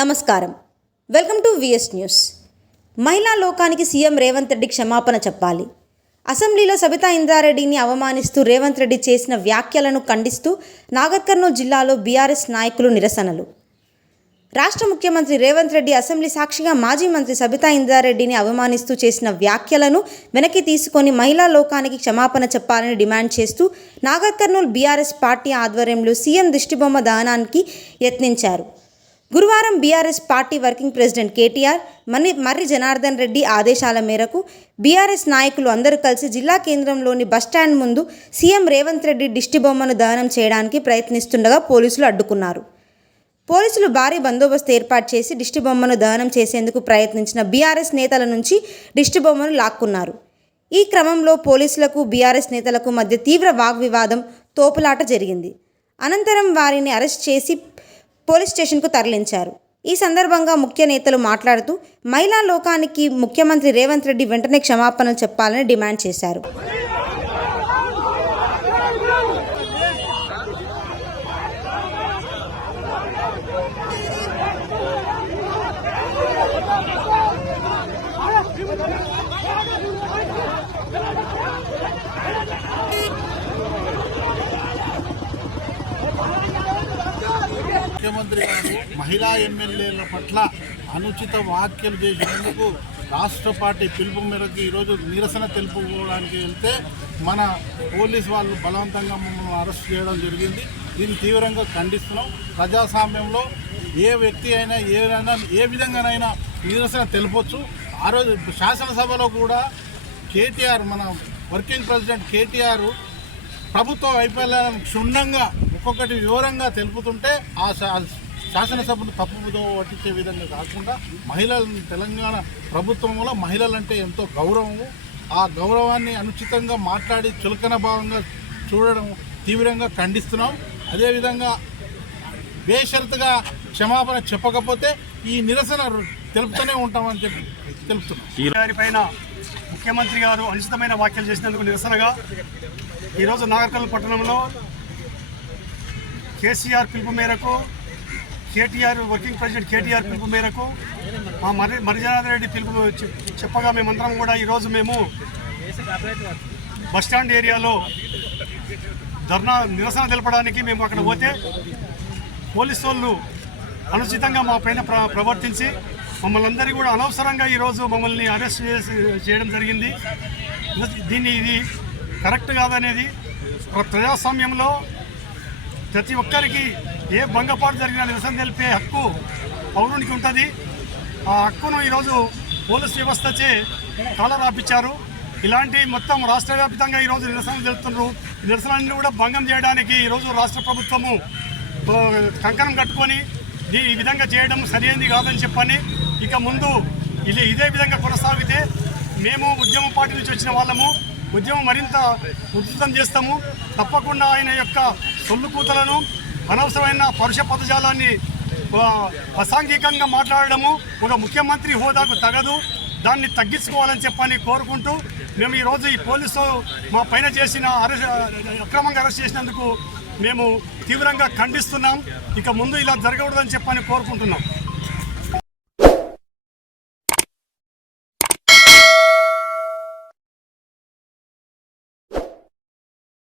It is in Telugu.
నమస్కారం. Welcome to VS news. మహిళా లోకానికి సీఎం రేవంత్ రెడ్డి క్షమాపణ చెప్పాలి. అసెంబ్లీలో సబితా ఇంద్రారెడ్డిని అవమానిస్తూ రేవంత్ రెడ్డి చేసిన వ్యాఖ్యలను ఖండిస్తూ నాగర్ కర్నూలు జిల్లాలో బీఆర్ఎస్ నాయకులు నిరసనలు. రాష్ట్ర ముఖ్యమంత్రి రేవంత్ రెడ్డి అసెంబ్లీ సాక్షిగా మాజీ మంత్రి సబితా ఇంద్రారెడ్డిని అవమానిస్తూ చేసిన వ్యాఖ్యలను వెనక్కి తీసుకొని మహిళా లోకానికి క్షమాపణ చెప్పాలని డిమాండ్ చేస్తూ నాగర్ కర్నూలు బీఆర్ఎస్ పార్టీ ఆధ్వర్యంలో సీఎం దిష్టిబొమ్మ దహనానికి యత్నించారు. గురువారం BRS party working president KTR మని మర్రి జనార్దన్ రెడ్డి ఆదేశాల మేరకు బీఆర్ఎస్ నాయకులు అందరూ కలిసి జిల్లా కేంద్రంలోని బస్టాండ్ ముందు సీఎం రేవంత్ రెడ్డి దిష్టిబొమ్మను దహనం చేయడానికి ప్రయత్నిస్తుండగా పోలీసులు అడ్డుకున్నారు. పోలీసులు భారీ బందోబస్తు ఏర్పాటు చేసి దిష్టిబొమ్మను దహనం చేసేందుకు ప్రయత్నించిన బీఆర్ఎస్ నేతల నుంచి దిష్టిబొమ్మను లాక్కున్నారు. ఈ క్రమంలో పోలీసులకు బీఆర్ఎస్ నేతలకు మధ్య తీవ్ర వాగ్వివాదం తోపులాట జరిగింది. అనంతరం వారిని అరెస్ట్ చేసి పోలీస్ స్టేషన్కు తరలించారు. ఈ సందర్భంగా ముఖ్య నేతలు మాట్లాడుతూ మహిళా లోకానికి ముఖ్యమంత్రి రేవంత్ రెడ్డి వెంటనే క్షమాపణలు చెప్పాలని డిమాండ్ చేశారు. ముఖ్యమంత్రి గారు మహిళా ఎమ్మెల్యేల పట్ల అనుచిత వ్యాఖ్యలు చేసినందుకు రాష్ట్ర పార్టీ పిలుపు మేరకు ఈరోజు నిరసన తెలుపుకోవడానికి వెళ్తే మన పోలీస్ వాళ్ళు బలవంతంగా మమ్మల్ని అరెస్ట్ చేయడం జరిగింది. దీన్ని తీవ్రంగా ఖండిస్తున్నాం. ప్రజాస్వామ్యంలో ఏ వ్యక్తి అయినా ఏదైనా ఏ విధంగానైనా నిరసన తెలుపొచ్చు. ఆ రోజు శాసనసభలో కూడా కేటీఆర్ మన వర్కింగ్ ప్రెసిడెంట్ కేటీఆర్ ప్రభుత్వ వైఫల్యాలను క్షుణ్ణంగా ఒక్కొక్కటి వివరంగా తెలుపుతుంటే ఆ శా- శాసనసభను తప్పుదో పట్టించే విధంగా కాకుండా మహిళలను తెలంగాణ ప్రభుత్వంలో మహిళలంటే ఎంతో గౌరవము. ఆ గౌరవాన్ని అనుచితంగా మాట్లాడి చులకన భావంగా చూడడం తీవ్రంగా ఖండిస్తున్నాం. అదేవిధంగా బేషరతుగా క్షమాపణ చెప్పకపోతే ఈ నిరసన తెలుపుతూనే ఉంటామని చెప్పి తెలుపుతున్నాం. దానిపైన ముఖ్యమంత్రి గారు అనుచితమైన వ్యాఖ్యలు చేసినందుకు నిరసనగా ఈరోజు నాగర్కల్ పట్టణంలో కేసీఆర్ పిలుపు మేరకు కేటీఆర్ వర్కింగ్ ప్రెసిడెంట్ కేటీఆర్ పిలుపు మేరకు మా మరి మరిజనాథ్ రెడ్డి పిలుపు చెప్పగా మేమందరం కూడా ఈరోజు మేము బస్టాండ్ ఏరియాలో ధర్నా నిరసన తెలపడానికి మేము అక్కడ పోతే పోలీసు వాళ్ళు అనుచితంగా మా పైన ప్ర ప్రవర్తించి మమ్మల్ని అందరికీ కూడా అనవసరంగా ఈరోజు మమ్మల్ని అరెస్ట్ చేసి చేయడం జరిగింది. దీన్ని ఇది కరెక్ట్ కాదనేది. ప్రజాస్వామ్యంలో ప్రతి ఒక్కరికి ఏ భంగపాటు జరిగినా నిరసన తెలిపే హక్కు పౌరునికి ఉంటుంది. ఆ హక్కును ఈరోజు పోలీస్ వ్యవస్థచే కాలరాపించారు ఇలాంటి మొత్తం రాష్ట్ర వ్యాప్తంగా ఈరోజు నిరసనలు తెలుపుతున్నారు. ఈ నిరసనలన్నీ కూడా భంగం చేయడానికి ఈరోజు రాష్ట్ర ప్రభుత్వము కంకణం కట్టుకొని ఈ విధంగా చేయడం సరైనది కాదని చెప్పని ఇక ముందు ఇది ఇదే విధంగా కొనసాగితే మేము ఉద్యమ పార్టీ నుంచి వచ్చిన వాళ్ళము. ఉద్యమం మరింత ఉధృతం చేస్తాము. తప్పకుండా ఆయన యొక్క సొల్లు కూతలను అనవసరమైన పరుష పదజాలాన్ని అసాంఘికంగా మాట్లాడడము ఒక ముఖ్యమంత్రి హోదాకు తగదు. దాన్ని తగ్గించుకోవాలని చెప్పని కోరుకుంటూ మేము ఈరోజు ఈ పోలీసు మా పైన చేసిన అరెస్ట్ అక్రమంగా అరెస్ట్ చేసినందుకు మేము తీవ్రంగా ఖండిస్తున్నాం. ఇక ముందు ఇలా జరగకూడదని చెప్పని కోరుకుంటున్నాం.